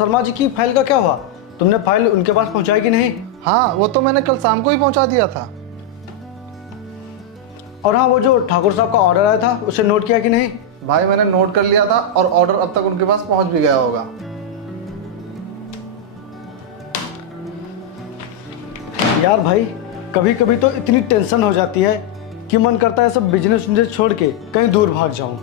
शर्मा जी की फाइल का क्या हुआ? तुमने फाइल उनके पास पहुंचाई कि नहीं? हाँ, वो तो मैंने कल शाम को ही पहुंचा दिया था। और हाँ, वो जो ठाकुर साहब का ऑर्डर आया था उसे नोट किया कि नहीं? भाई मैंने नोट कर लिया था और ऑर्डर अब तक उनके पास पहुंच भी गया होगा। यार भाई, कभी कभी तो इतनी टेंशन हो जाती है कि मन करता है सब बिजनेस उजनेस छोड़ के कहीं दूर भाग जाऊं।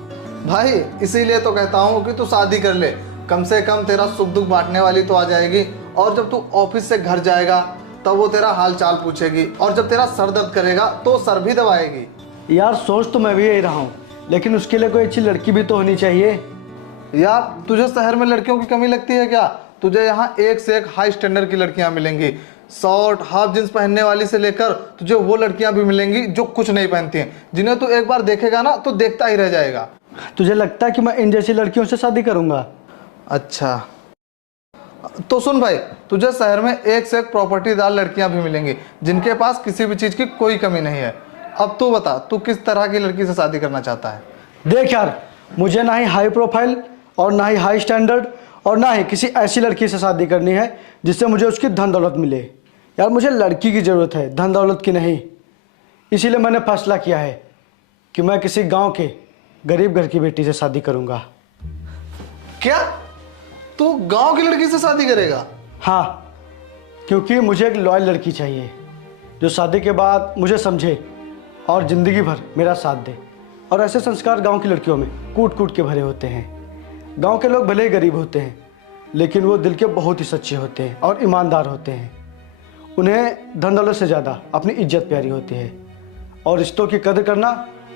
भाई इसीलिए तो कहता हूँ कि तू शादी कर ले, कम से कम तेरा सुख दुख बांटने वाली तो आ जाएगी। और जब तू ऑफिस से घर जाएगा तब वो तेरा हाल चाल पूछेगी, और जब तेरा सर दर्द करेगा तो सर भी दबाएगी। यार सोच तो मैं भी यही रहा हूँ, लेकिन उसके लिए कोई अच्छी लड़की भी तो होनी चाहिए। यार तुझे शहर में लड़कियों की कमी लगती है क्या? तुझे यहाँ एक से एक हाई स्टैंडर्ड की लड़कियां मिलेंगी। शॉर्ट हाफ जींस पहनने वाली से लेकर तुझे वो लड़कियां भी मिलेंगी जो कुछ नहीं पहनती हैं, जिन्हें तू एक बार देखेगा ना तो देखता ही रह जाएगा। तुझे लगता है कि मैं इन जैसी लड़कियों से शादी करूंगा? अच्छा तो सुन भाई, तुझे शहर में एक से एक प्रॉपर्टीदार लड़कियां भी मिलेंगी जिनके पास किसी भी चीज की कोई कमी नहीं है। अब तू बता, तू किस तरह की लड़की से शादी करना चाहता है? देख यार, मुझे ना ही हाई प्रोफाइल और ना ही हाई स्टैंडर्ड और ना ही किसी ऐसी लड़की से शादी करनी है जिससे मुझे उसकी धन दौलत मिले। यार मुझे लड़की की ज़रूरत है, धन दौलत की नहीं। इसीलिए मैंने फैसला किया है कि मैं किसी गांव के गरीब घर की बेटी से शादी करूंगा। क्या तू गांव की लड़की से शादी करेगा? हाँ, क्योंकि मुझे एक लॉयल लड़की चाहिए जो शादी के बाद मुझे समझे और ज़िंदगी भर मेरा साथ दे। और ऐसे संस्कार गांव की लड़कियों में कूट कूट के भरे होते हैं। गांव के लोग भले ही गरीब होते हैं, लेकिन वो दिल के बहुत ही सच्चे होते हैं और ईमानदार होते हैं। उन्हें धन दौलत से ज़्यादा अपनी इज्जत प्यारी होती है और रिश्तों की कदर करना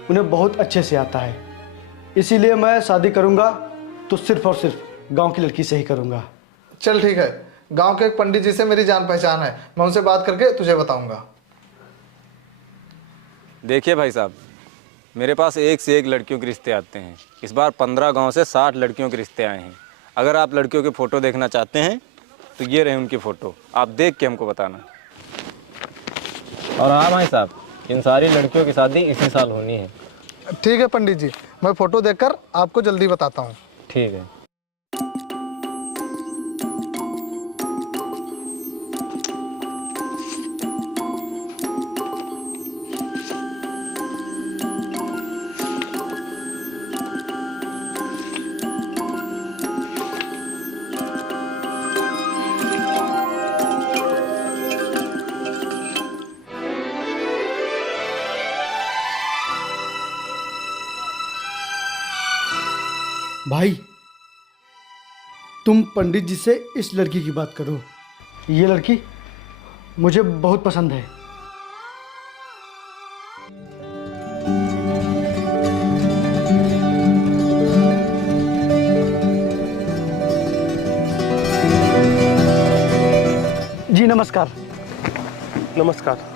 उन्हें बहुत अच्छे से आता है। इसीलिए मैं शादी करूंगा तो सिर्फ और सिर्फ गांव की लड़की से ही करूंगा। चल ठीक है, गांव के एक पंडित जी से मेरी जान पहचान है, मैं उनसे बात करके तुझे बताऊंगा। देखिए भाई साहब, मेरे पास एक से एक लड़कियों के रिश्ते आते हैं। इस बार 15 गांव से 60 लड़कियों के रिश्ते आए हैं। अगर आप लड़कियों के फ़ोटो देखना चाहते हैं तो ये रहे उनकी फ़ोटो, आप देख के हमको बताना। और हाँ भाई साहब, इन सारी लड़कियों की शादी इसी साल होनी है। ठीक है पंडित जी, मैं फोटो देखकर आपको जल्दी बताता हूँ। ठीक है। भाई, तुम पंडित जी से इस लड़की की बात करो। ये लड़की मुझे बहुत पसंद है। जी नमस्कार। नमस्कार।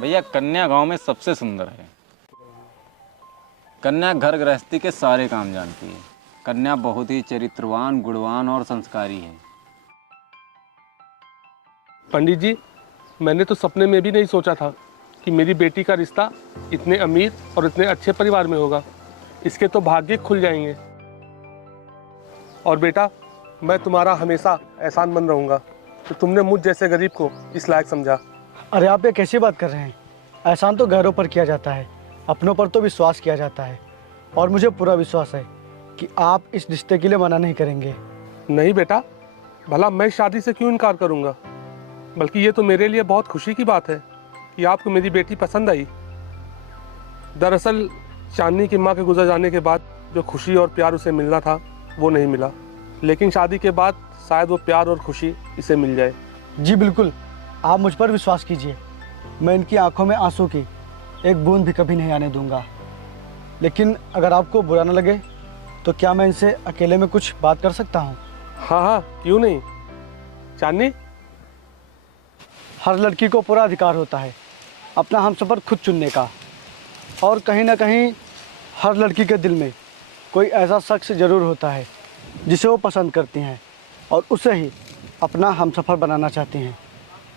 भैया, कन्या गांव में सबसे सुंदर है। कन्या घर गृहस्थी के सारे काम जानती है। कन्या बहुत ही चरित्रवान, गुणवान और संस्कारी है। पंडित जी, मैंने तो सपने में भी नहीं सोचा था कि मेरी बेटी का रिश्ता इतने अमीर और इतने अच्छे परिवार में होगा। इसके तो भाग्य खुल जाएंगे। और बेटा, मैं तुम्हारा हमेशा एहसानमंद रहूँगा कि तुमने मुझ जैसे गरीब को इस लायक समझा। अरे आप ये कैसी बात कर रहे हैं? एहसान तो गैरों पर किया जाता है, अपनों पर तो विश्वास किया जाता है। और मुझे पूरा विश्वास है कि आप इस रिश्ते के लिए मना नहीं करेंगे। नहीं बेटा, भला मैं शादी से क्यों इनकार करूँगा? बल्कि ये तो मेरे लिए बहुत खुशी की बात है कि आपको मेरी बेटी पसंद आई। दरअसल चांदनी की माँ के गुजर जाने के बाद जो खुशी और प्यार उसे मिलना था वो नहीं मिला, लेकिन शादी के बाद शायद वो प्यार और खुशी इसे मिल जाए। जी बिल्कुल, आप मुझ पर विश्वास कीजिए। मैं इनकी आंखों में आंसू की एक बूंद भी कभी नहीं आने दूंगा। लेकिन अगर आपको बुरा न लगे तो क्या मैं इनसे अकेले में कुछ बात कर सकता हूँ? हाँ हाँ, क्यों नहीं। चांदनी, हर लड़की को पूरा अधिकार होता है अपना हमसफ़र खुद चुनने का, और कहीं ना कहीं हर लड़की के दिल में कोई ऐसा शख्स ज़रूर होता है जिसे वो पसंद करती हैं और उसे ही अपना हमसफ़र बनाना चाहती हैं।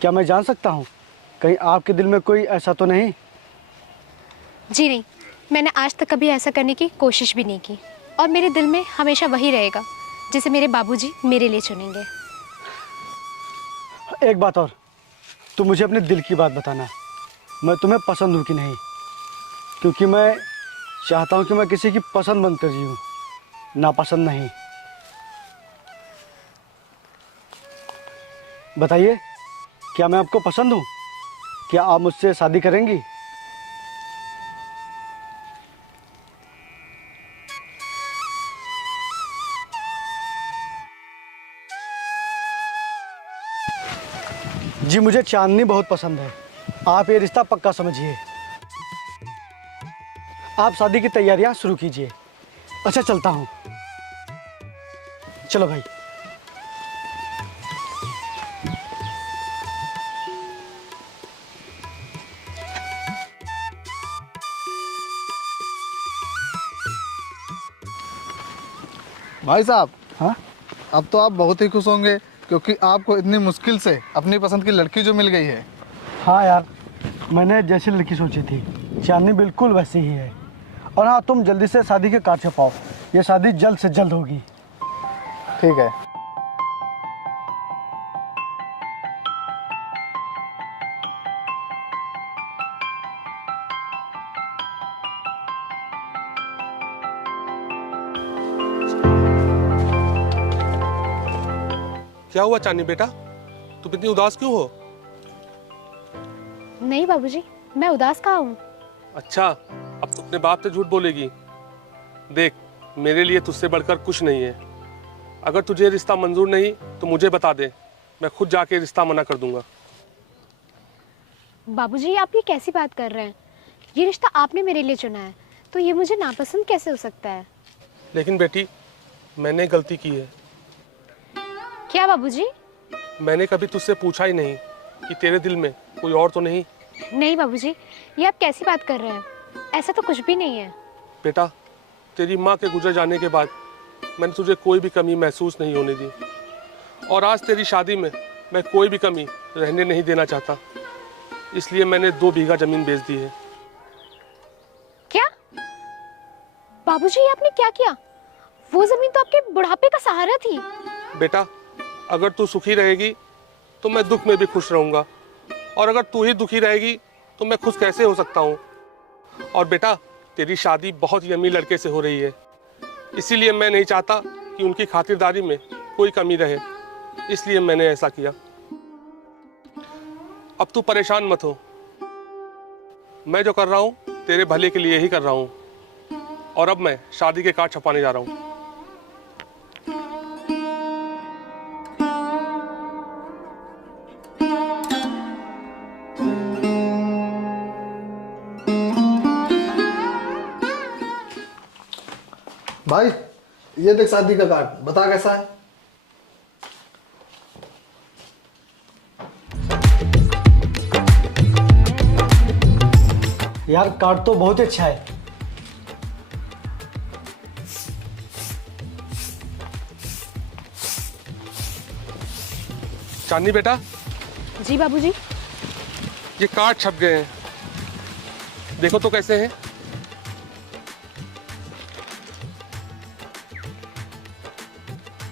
क्या मैं जान सकता हूँ कहीं आपके दिल में कोई ऐसा तो नहीं? जी नहीं, मैंने आज तक कभी ऐसा करने की कोशिश भी नहीं की, और मेरे दिल में हमेशा वही रहेगा जिसे मेरे बाबूजी मेरे लिए चुनेंगे। एक बात और, तू मुझे अपने दिल की बात बताना, मैं तुम्हें पसंद हूँ कि नहीं, क्योंकि मैं चाहता हूँ कि मैं किसी की पसंद बनकर जीऊँ, नापसंद नहीं। बताइए, क्या मैं आपको पसंद हूँ? क्या आप मुझसे शादी करेंगी? जी, मुझे चांदनी बहुत पसंद है। आप ये रिश्ता पक्का समझिए। आप शादी की तैयारियां शुरू कीजिए। अच्छा, चलता हूँ। चलो भाई। भाई साहब, हाँ अब तो आप बहुत ही खुश होंगे क्योंकि आपको इतनी मुश्किल से अपनी पसंद की लड़की जो मिल गई है। हाँ यार, मैंने जैसी लड़की सोची थी चांदनी बिल्कुल वैसी ही है। और हाँ, तुम जल्दी से शादी के कार्ड छपाओ, ये शादी जल्द से जल्द होगी। ठीक है। क्या हुआ चांदनी बेटा, तुम इतनी उदास क्यों हो? नहीं बाबूजी, मैं उदास कहाँ हूँ। अच्छा, अब तो अपने बाप से झूठ बोलेगी। देख, मेरे लिए तुझसे बढ़कर कुछ नहीं है। अगर तुझे रिश्ता मंजूर नहीं तो मुझे बता दे, मैं खुद जाके रिश्ता मना कर दूंगा। बाबूजी, आप ये कैसी बात कर रहे हैं? ये रिश्ता आपने मेरे लिए चुना है, तो ये मुझे नापसंद कैसे हो सकता है? लेकिन बेटी, मैंने गलती की है। क्या बाबूजी? मैंने कभी तुझसे पूछा ही नहीं कि तेरे दिल में कोई और तो नहीं। नहीं बाबूजी, ये आप कैसी बात कर रहे हैं? ऐसा तो कुछ भी नहीं है। बेटा, तेरी माँ के गुजर जाने के बाद मैंने तुझे कोई भी कमी महसूस नहीं होने दी, और आज तेरी शादी में मैं कोई भी कमी रहने नहीं देना चाहता। इसलिए मैंने 2 बीघा जमीन बेच दी है। क्या बाबूजी, ये आपने क्या किया? वो जमीन तो आपके बुढ़ापे का सहारा थी। बेटा, अगर तू सुखी रहेगी तो मैं दुख में भी खुश रहूंगा, और अगर तू ही दुखी रहेगी तो मैं खुश कैसे हो सकता हूँ? और बेटा, तेरी शादी बहुत ही अमीर लड़के से हो रही है, इसीलिए मैं नहीं चाहता कि उनकी खातिरदारी में कोई कमी रहे, इसलिए मैंने ऐसा किया। अब तू परेशान मत हो, मैं जो कर रहा हूँ तेरे भले के लिए ही कर रहा हूँ, और अब मैं शादी के कार्ड छपाने जा रहा हूँ। भाई, ये देख शादी का कार्ड, बता कैसा है? यार, कार्ड तो बहुत ही अच्छा है। चांदनी बेटा, जी बाबूजी। ये कार्ड छप गए हैं, देखो तो कैसे हैं।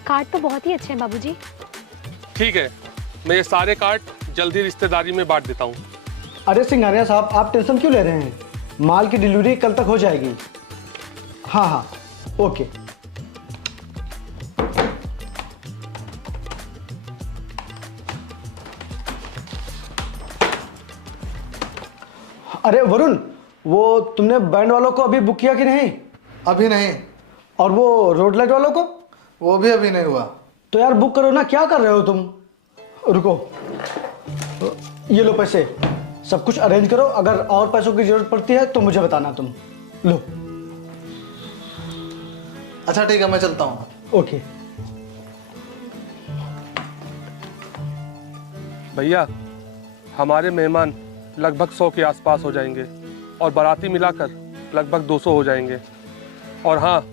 कार्ड तो बहुत ही अच्छे हैं बाबूजी। ठीक है, मैं ये सारे कार्ड जल्दी रिश्तेदारी में बांट देता हूँ। अरे सिंघानिया साहब, आप टेंशन क्यों ले रहे हैं? माल की डिलीवरी कल तक हो जाएगी। हाँ हाँ, ओके। अरे वरुण, वो तुमने बैंड वालों को अभी बुक किया कि नहीं? अभी नहीं। और वो रोड लाइट वालों को? वो भी अभी नहीं हुआ। तो यार बुक करो ना, क्या कर रहे हो तुम? रुको, ये लो पैसे, सब कुछ अरेंज करो। अगर और पैसों की जरूरत पड़ती है तो मुझे बताना तुम। लो। अच्छा ठीक है, मैं चलता हूँ। ओके। भैया, हमारे मेहमान लगभग 100 के आसपास हो जाएंगे और बाराती मिलाकर लगभग 200 हो जाएंगे। और हाँ,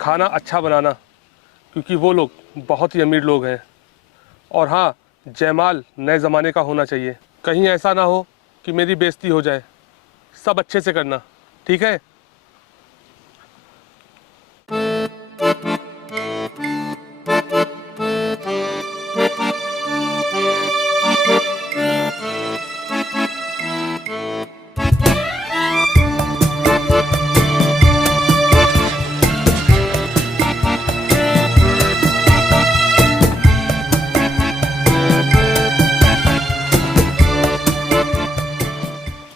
खाना अच्छा बनाना, क्योंकि वो लोग बहुत ही अमीर लोग हैं। और हाँ, जयमाल नए ज़माने का होना चाहिए, कहीं ऐसा ना हो कि मेरी बेइज्जती हो जाए। सब अच्छे से करना, ठीक है?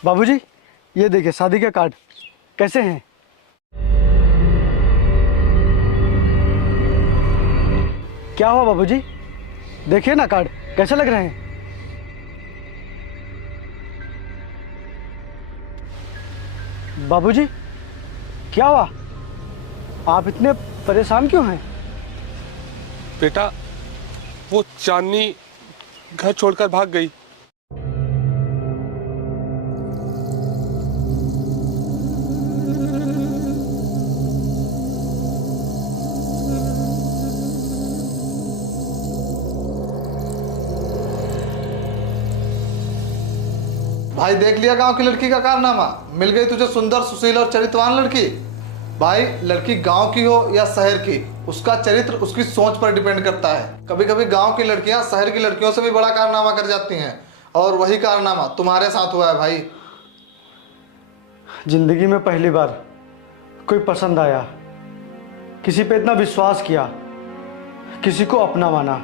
बाबूजी, ये देखिए शादी के कार्ड। कैसे हैं? क्या हुआ बाबूजी? देखिए ना कार्ड, कैसे लग रहे हैं? बाबूजी, क्या हुआ? आप इतने परेशान क्यों हैं? बेटा, वो चांदनी घर छोड़कर भाग गई। भाई देख लिया गांव की लड़की का कारनामा, मिल गई तुझे सुंदर सुशील और चरित्रवान लड़की। भाई लड़की गांव की हो या शहर की, उसका चरित्र उसकी सोच पर डिपेंड करता है। कभी कभी गांव की लड़कियां शहर की लड़कियों से भी बड़ा कारनामा कर जाती हैं, और वही कारनामा तुम्हारे साथ हुआ है भाई। जिंदगी में पहली बार कोई पसंद आया, किसी पे इतना विश्वास किया, किसी को अपना माना,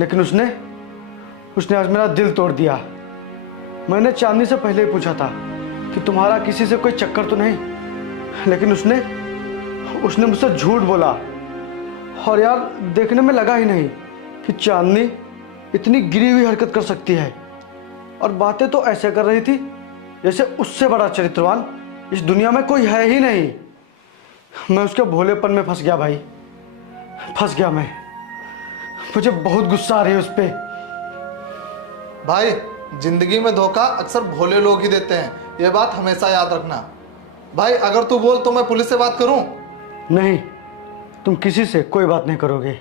लेकिन उसने आज मेरा दिल तोड़ दिया। मैंने चांदनी से पहले ही पूछा था कि तुम्हारा किसी से कोई चक्कर तो नहीं, लेकिन उसने मुझसे झूठ बोला। और यार, देखने में लगा ही नहीं कि चांदनी इतनी गिरी हुई हरकत कर सकती है। और बातें तो ऐसे कर रही थी जैसे उससे बड़ा चरित्रवान इस दुनिया में कोई है ही नहीं। मैं उसके भोलेपन में फंस गया भाई, फंस गया मैं। मुझे बहुत गुस्सा आ रही है उस पर। भाई जिंदगी में धोखा अक्सर भोले लोग ही देते हैं, ये बात हमेशा याद रखना। भाई अगर तू बोल तो मैं पुलिस से बात करूं? नहीं, तुम किसी से कोई बात नहीं करोगे।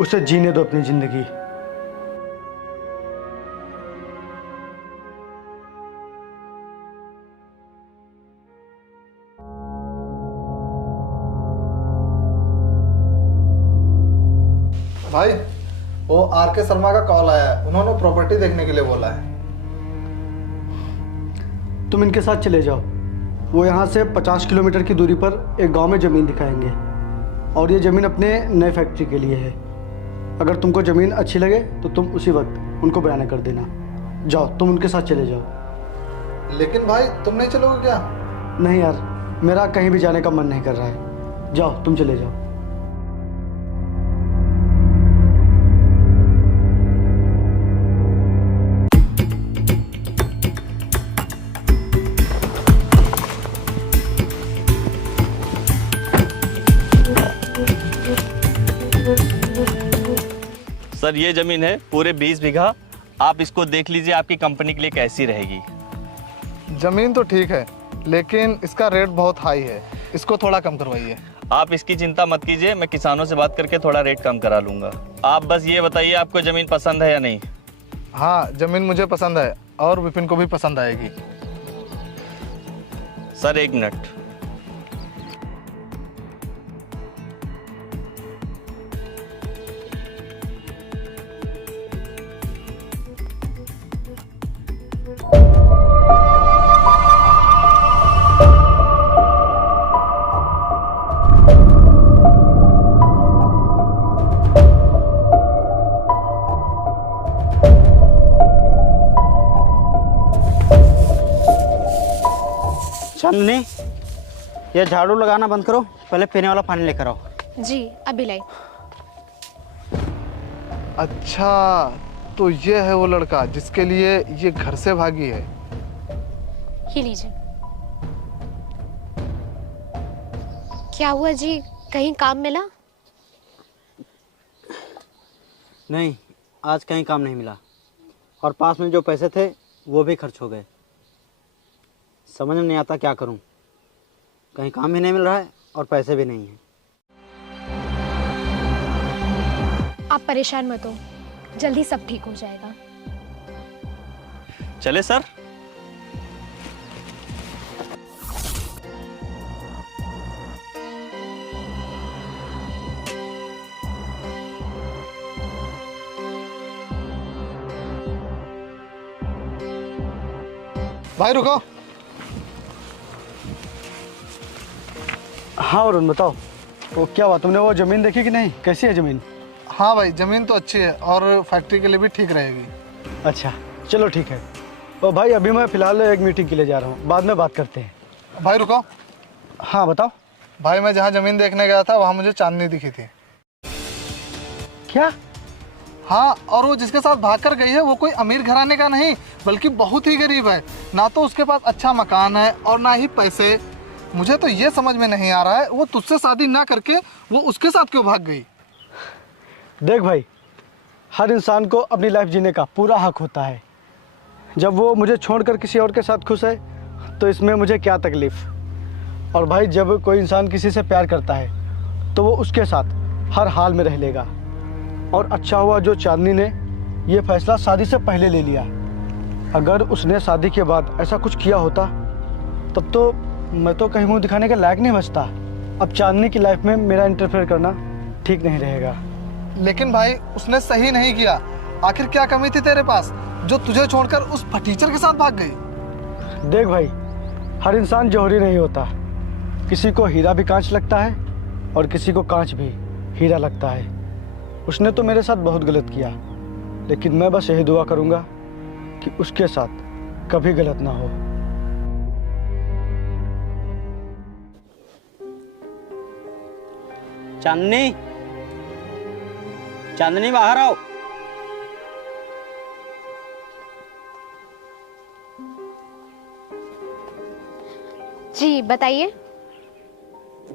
उसे जीने दो अपनी जिंदगी। भाई वो आर के शर्मा का कॉल आया है, उन्होंने प्रॉपर्टी देखने के लिए बोला है। तुम इनके साथ चले जाओ, वो यहाँ से 50 किलोमीटर की दूरी पर एक गांव में ज़मीन दिखाएंगे, और ये ज़मीन अपने नए फैक्ट्री के लिए है। अगर तुमको ज़मीन अच्छी लगे तो तुम उसी वक्त उनको बयान कर देना। जाओ, तुम उनके साथ चले जाओ। लेकिन भाई तुम नहीं चलोगे क्या? नहीं यार, मेरा कहीं भी जाने का मन नहीं कर रहा है। जाओ, तुम चले जाओ। सर ये ज़मीन है पूरे 20 बीघा। आप इसको देख लीजिए, आपकी कंपनी के लिए कैसी रहेगी। जमीन तो ठीक है, लेकिन इसका रेट बहुत हाई है, इसको थोड़ा कम करवाइए। आप इसकी चिंता मत कीजिए, मैं किसानों से बात करके थोड़ा रेट कम करा लूँगा। आप बस ये बताइए आपको ज़मीन पसंद है या नहीं। हाँ जमीन मुझे पसंद है, और विपिन को भी पसंद आएगी। सर एक मिनट। चांदनी, ये झाड़ू लगाना बंद करो, पहले पीने वाला पानी लेकर आओ। जी अभी लाई। अच्छा, तो ये है वो लड़का जिसके लिए ये घर से भागी है। ये लीजिए। क्या हुआ जी, कहीं काम मिला? नहीं, आज कहीं काम नहीं मिला और पास में जो पैसे थे वो भी खर्च हो गए। समझ में नहीं आता क्या करूं। कहीं काम भी नहीं मिल रहा है और पैसे भी नहीं हैं। आप परेशान मत हो, जल्दी सब ठीक हो जाएगा। चले सर। भाई रुको। हाँ वरुण बताओ, वो क्या हुआ? तुमने वो ज़मीन देखी कि नहीं? कैसी है ज़मीन? हाँ भाई, ज़मीन तो अच्छी है और फैक्ट्री के लिए भी ठीक रहेगी। अच्छा चलो ठीक है। तो भाई अभी मैं फ़िलहाल एक मीटिंग के लिए जा रहा हूँ, बाद में बात करते हैं। भाई रुको। हाँ बताओ। भाई मैं जहाँ ज़मीन देखने गया था वहाँ मुझे चांदनी दिखी थी। क्या? हाँ, और वो जिसके साथ भाग कर गई है वो कोई अमीर घराने का नहीं बल्कि बहुत ही गरीब है। ना तो उसके पास अच्छा मकान है और ना ही पैसे। मुझे तो ये समझ में नहीं आ रहा है वो तुझसे शादी ना करके वो उसके साथ क्यों भाग गई। देख भाई, हर इंसान को अपनी लाइफ जीने का पूरा हक होता है। जब वो मुझे छोड़कर किसी और के साथ खुश है तो इसमें मुझे क्या तकलीफ़। और भाई जब कोई इंसान किसी से प्यार करता है तो वो उसके साथ हर हाल में रह लेगा। और अच्छा हुआ जो चांदनी ने ये फैसला शादी से पहले ले लिया। अगर उसने शादी के बाद ऐसा कुछ किया होता तब तो मैं तो कहीं मुंह दिखाने के लायक नहीं बचता। अब चांदनी की लाइफ में मेरा इंटरफेयर करना ठीक नहीं रहेगा। लेकिन भाई उसने सही नहीं किया। आखिर क्या कमी थी तेरे पास जो तुझे छोड़कर उस फटीचर के साथ भाग गई। देख भाई, हर इंसान जौहरी नहीं होता। किसी को हीरा भी कांच लगता है और किसी को कांच भी हीरा लगता है। उसने तो मेरे साथ बहुत गलत किया, लेकिन मैं बस यही दुआ करूंगा कि उसके साथ कभी गलत ना हो। चांदनी, चांदनी बाहर आओ। जी बताइए।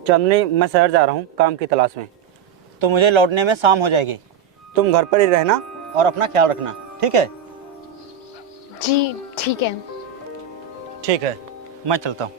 चांदनी, मैं शहर जा रहा हूँ काम की तलाश में, तो मुझे लौटने में शाम हो जाएगी। तुम घर पर ही रहना और अपना ख्याल रखना, ठीक है? जी ठीक है। ठीक है, मैं चलता हूँ।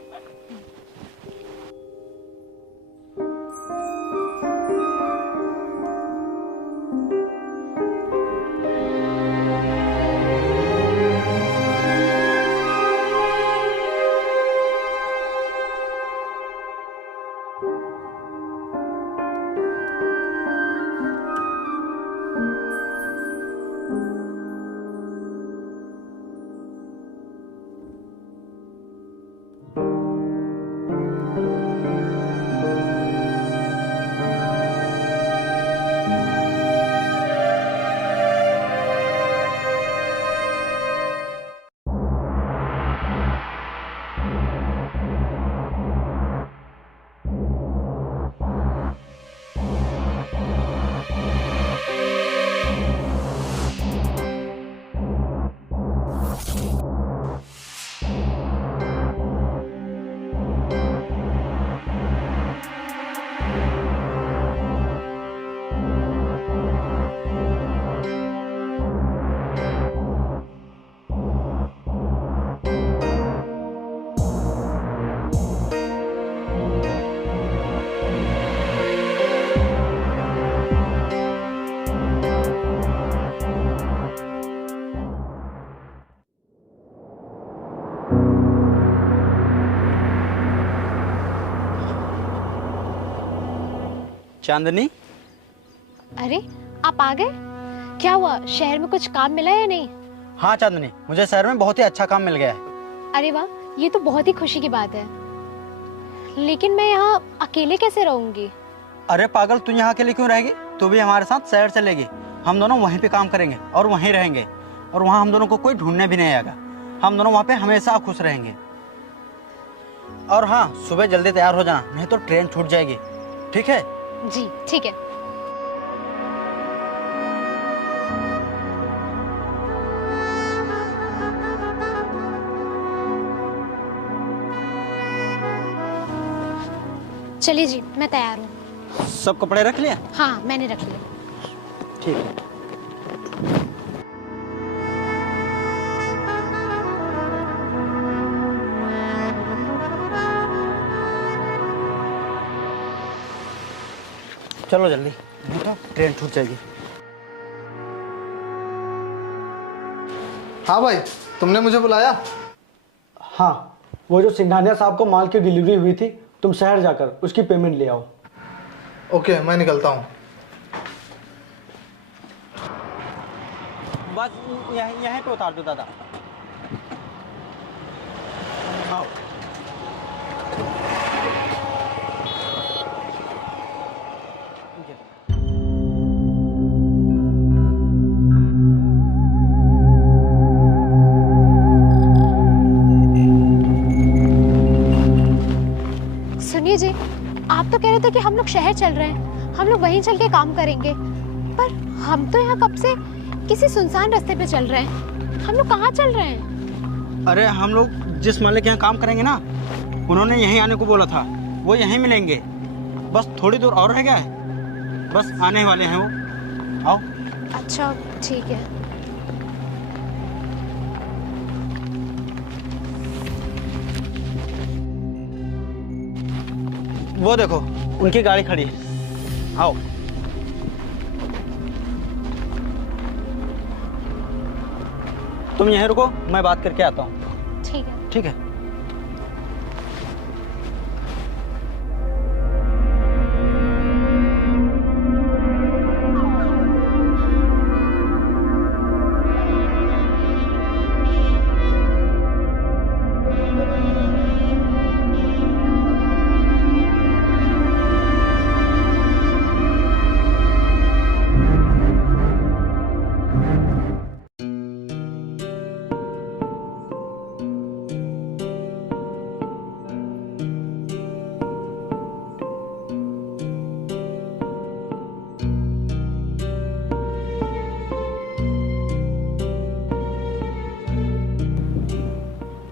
चांदनी, अरे आप आ गए? क्या हुआ, शहर में कुछ काम मिला या नहीं? हाँ चांदनी, मुझे शहर में बहुत ही अच्छा काम मिल गया है। अरे वाह, ये तो बहुत ही खुशी की बात है। लेकिन मैं यहाँ अकेले कैसे रहूंगी? अरे पागल, तू यहाँ अकेले क्यों रहेगी? तू भी हमारे साथ शहर चलेगी। हम दोनों वहीं पे काम करेंगे और वहीं रहेंगे, और वहाँ हम दोनों को कोई ढूंढने भी नहीं आएगा। हम दोनों वहाँ पे हमेशा खुश रहेंगे। और हाँ, सुबह जल्दी तैयार हो जाना, नहीं तो ट्रेन छूट जाएगी, ठीक है? जी ठीक है। चलिए जी, मैं तैयार हूँ। सब कपड़े रख लिया? हाँ, मैंने रख लिया। ठीक है। चलो जल्दी, नहीं तो ट्रेन छूट जाएगी। हाँ भाई, तुमने मुझे बुलाया? हाँ, वो जो सिंघानिया साहब को माल की डिलीवरी हुई थी, तुम शहर जाकर उसकी पेमेंट ले आओ। ओके, मैं निकलता हूँ। बस यहीं पे उतार दो दादा। आओ। सुनिए जी, आप तो कह रहे थे कि हम लोग शहर चल रहे हैं, हम लोग वहीं चल के काम करेंगे, पर हम तो यहाँ कब से किसी सुनसान रास्ते पे चल रहे हैं। हम लोग कहाँ चल रहे हैं? अरे हम लोग जिस मालिक के यहाँ काम करेंगे ना, उन्होंने यहीं आने को बोला था, वो यहीं मिलेंगे। बस थोड़ी दूर और रह गया है, बस आने वाले हैं वो। आओ। अच्छा, ठीक है। वो देखो, उनकी गाड़ी खड़ी है। आओ। तुम यहीं रुको, मैं बात करके आता हूँ। ठीक है। ठीक है।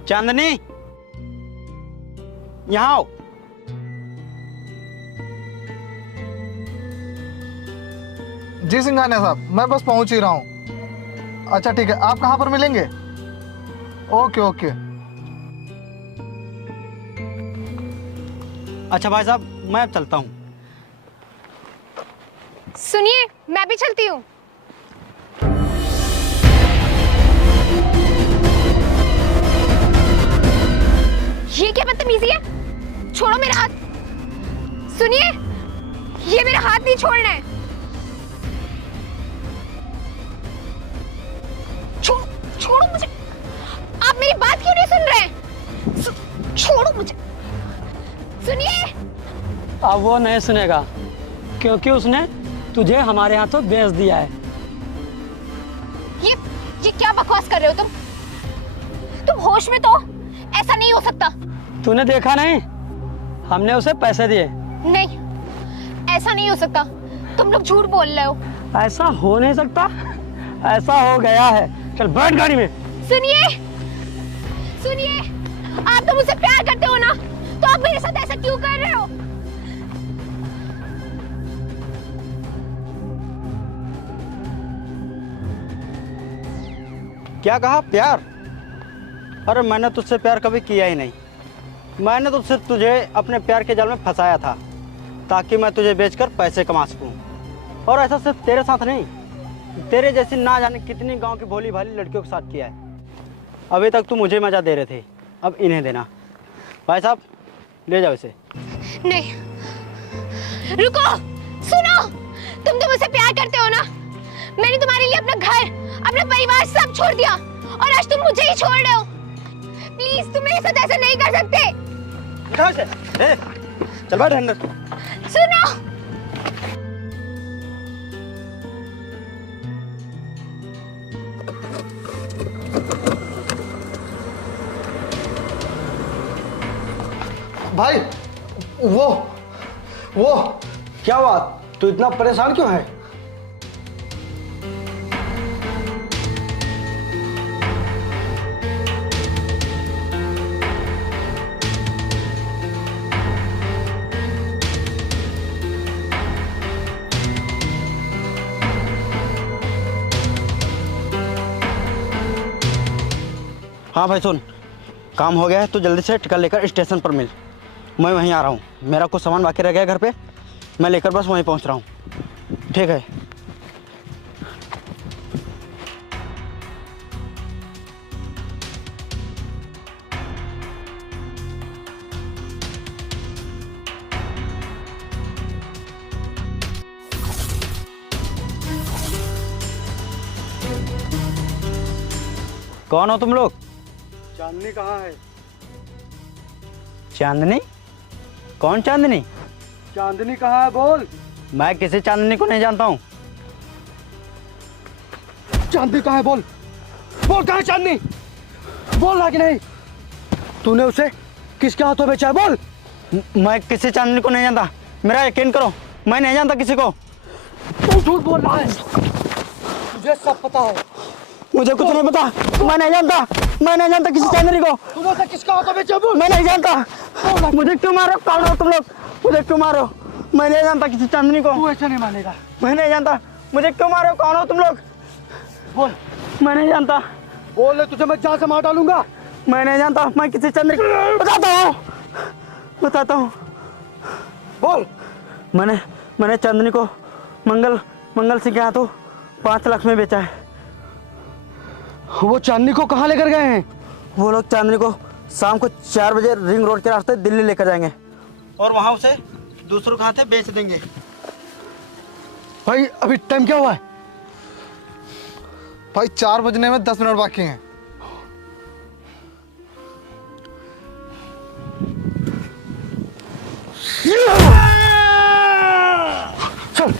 चांदनी, यहाँ आओ। जी सिंघानिया साहब, मैं बस पहुंच ही रहा हूँ। अच्छा ठीक है, आप कहाँ पर मिलेंगे? Okay okay. अच्छा भाई साहब, मैं अब चलता हूँ। सुनिए, मैं भी चलती हूँ। ये क्या बदतमीजी है? छोड़ो मेरा हाथ। सुनिए, ये मेरा हाथ नहीं छोड़ना है। छोड़ो मुझे। आप मेरी बात क्यों नहीं सुन रहे? छोड़ो मुझे। सुनिए। अब वो नहीं सुनेगा, क्योंकि उसने तुझे हमारे हाथों बेच दिया है। ये क्या बकवास कर रहे हो तुम? तुम होश में तो? ऐसा नहीं हो सकता। तूने देखा नहीं, हमने उसे पैसे दिए। नहीं, ऐसा नहीं हो सकता। तुम लोग झूठ बोल रहे हो। ऐसा हो नहीं सकता, ऐसा हो गया है। चल बैठ गाड़ी में। सुनिए, सुनिए, आप तो मुझसे प्यार करते हो ना, तो आप मेरे साथ ऐसा क्यों कर रहे हो? क्या कहा? प्यार? अरे मैंने तुझसे प्यार कभी किया ही नहीं। मैंने तो सिर्फ तुझे अपने प्यार के जाल में फंसाया था, ताकि मैं तुझे बेचकर पैसे कमा सकूं। और ऐसा सिर्फ तेरे साथ नहीं, तेरे जैसी ना जाने कितनी गांव की भोली भाली लड़कियों के साथ किया है। अभी तक तू मुझे मजा दे रहे थे, अब इन्हें देना। भाई साहब, ले जाओ इसे। नहीं, रुको, सुनो। तुम तो मुझसे प्यार करते हो ना। मैंने तुम्हारे लिए अपना घर, अपना परिवार सब छोड़ दिया, और आज तुम मुझे ही छोड़ रहे हो। प्लीज, तुम मेरे साथ ऐसा नहीं कर सकते। चल बैठ अंदर। सुनो। भाई, वो क्या बात, तू इतना परेशान क्यों है? हाँ भाई सुन, काम हो गया है तो जल्दी से टिकट लेकर स्टेशन पर मिल। मैं वहीं आ रहा हूँ, मेरा कुछ सामान बाकी रह गया घर पे, मैं लेकर बस वहीं पहुँच रहा हूँ। ठीक है। कौन हो तुम लोग? चांदनी कहाँ है? चांदनी? कौन चांदनी? चांदनी कहाँ है बोल। मैं किसी चांदनी को नहीं जानता हूँ। चांदनी कहाँ है बोल, बोल कहाँ है चांदनी, बोल ना कि नहीं। तूने उसे किसके हाथों बेचा है बोल। मैं किसी चांदनी को नहीं जानता, मेरा यकीन करो, मैं नहीं जानता किसी को। तू झूठ बोल रहा है, तुझे सब पता है। मुझे कुछ नहीं पता, मैं नहीं जानता, मैं नहीं जानता किसी चांदनी को। तूने उसे किसके हाथों बेचा है बोल। मैं नहीं जानता। मुझे क्यों मारो? कौन हो तुम लोग? मुझे क्यों मारो? मैं नहीं जानता किसी चांदनी को। तू ऐसे नहीं मानेगा। मैं नहीं जानता, मुझे क्यों मारो? कौन हो तुम लोग? बोल। मैं नहीं जानता। बोल, तुझे मैं जान से मार डालूंगा। मैं नहीं जानता, मैं किसी चांदनी बताता हूँ। बोल। मैंने चांदनी को मंगल सिंह के हाथों 5 लाख में बेचा है। वो चांदनी को कहाँ लेकर गए हैं? वो लोग चांदनी को शाम को 4 बजे रिंग रोड के रास्ते दिल्ली लेकर जाएंगे और वहाँ उसे दूसरों के हाथे बेच देंगे। भाई अभी टाइम क्या हुआ है? भाई 4 बजने में 10 मिनट बाकी हैं। चल।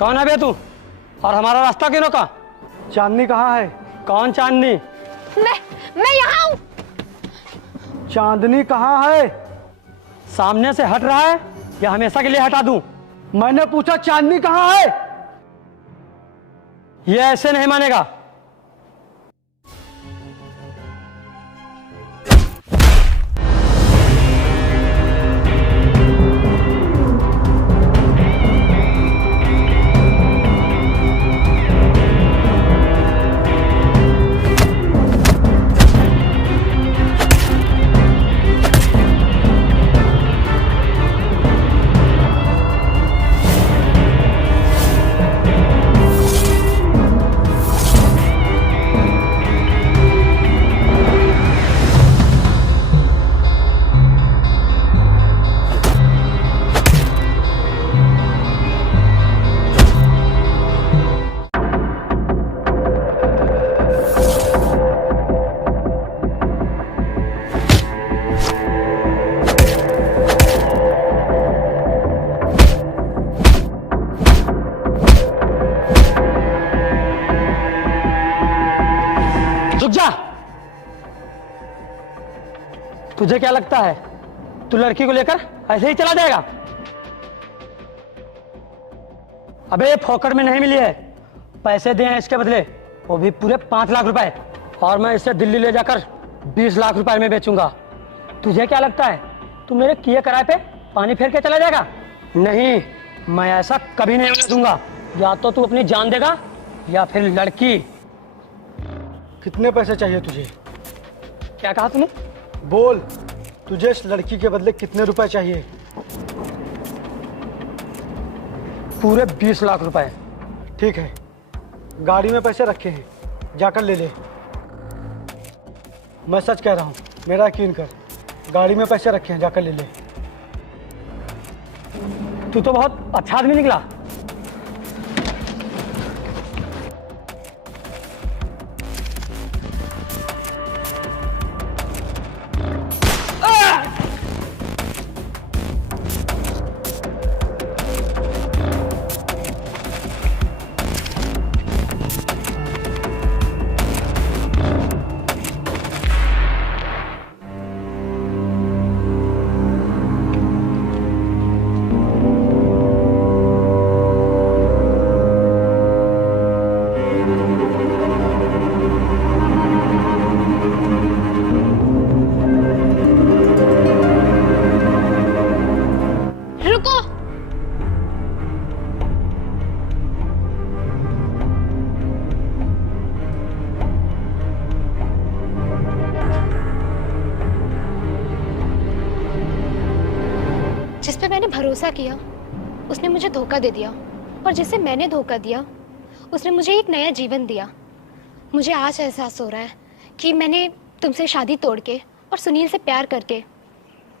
कौन है बे तू और हमारा रास्ता क्यों रोका? चांदनी कहाँ है? कौन चांदनी? मैं यहाँ हूँ। चांदनी कहाँ है? सामने से हट रहा है या हमेशा के लिए हटा दूं? मैंने पूछा चांदनी कहाँ है? ये ऐसे नहीं मानेगा। रुक जा। तुझे क्या लगता है तू लड़की को लेकर ऐसे ही चला जाएगा? अबे ये फोकट में नहीं मिली है, पैसे दिए हैं इसके बदले, वो भी पूरे 5 लाख रुपए, और मैं इसे दिल्ली ले जाकर 20 लाख रुपए में बेचूंगा। तुझे क्या लगता है तू मेरे किए कराए पे पानी फेर के चला जाएगा? नहीं, मैं ऐसा कभी नहीं होने दूंगा। या तो तू अपनी जान देगा या फिर लड़की। कितने पैसे चाहिए तुझे? क्या कहा तूने? बोल, तुझे इस लड़की के बदले कितने रुपए चाहिए? पूरे 20 लाख रुपए। ठीक है, गाड़ी में पैसे रखे हैं, जाकर ले ले। मैं सच कह रहा हूँ, मेरा यकीन कर। गाड़ी में पैसे रखे हैं, जाकर ले ले। तू तो बहुत अच्छा आदमी निकला। रुको। जिस पे मैंने भरोसा किया उसने मुझे धोखा दे दिया, और जिसे मैंने धोखा दिया उसने मुझे एक नया जीवन दिया। मुझे आज एहसास हो रहा है कि मैंने तुमसे शादी तोड़ के और सुनील से प्यार करके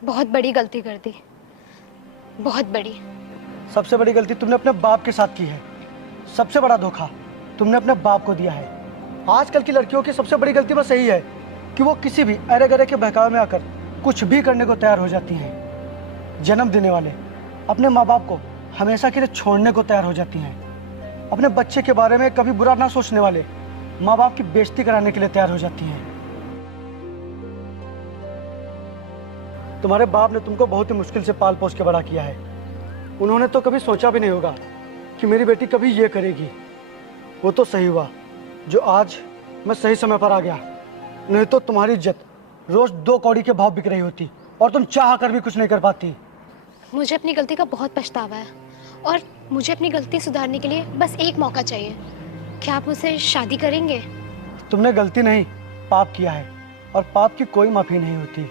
बहुत बड़ी गलती कर दी, बहुत बड़ी। सबसे बड़ी गलती तुमने अपने बाप के साथ की है। सबसे बड़ा धोखा तुमने अपने बाप को दिया है। आजकल की लड़कियों की सबसे बड़ी गलती बस यही है कि वो किसी भी अरे गरे के बहकावे में आकर कुछ भी करने को तैयार हो जाती हैं। जन्म देने वाले अपने माँ बाप को हमेशा के लिए छोड़ने को तैयार हो जाती हैं। अपने बच्चे के बारे में कभी बुरा ना सोचने वाले माँ बाप की बेइज्जती कराने के लिए तैयार हो जाती हैं। तुम्हारे बाप ने तुमको बहुत ही मुश्किल से पाल पोस के बड़ा किया है। उन्होंने तो कभी सोचा भी नहीं होगा कि मेरी बेटी कभी ये करेगी। वो तो सही हुआ जो आज मैं सही समय पर आ गया, नहीं तो तुम्हारी इज्जत रोज 2 कौड़ी के भाव बिक रही होती और तुम चाह कर भी कुछ नहीं कर पाती। मुझे अपनी गलती का बहुत पछतावा है और मुझे अपनी गलती सुधारने के लिए बस एक मौका चाहिए। क्या आप मुझसे शादी करेंगे? तुमने गलती नहीं, पाप किया है और पाप की कोई माफी नहीं होती।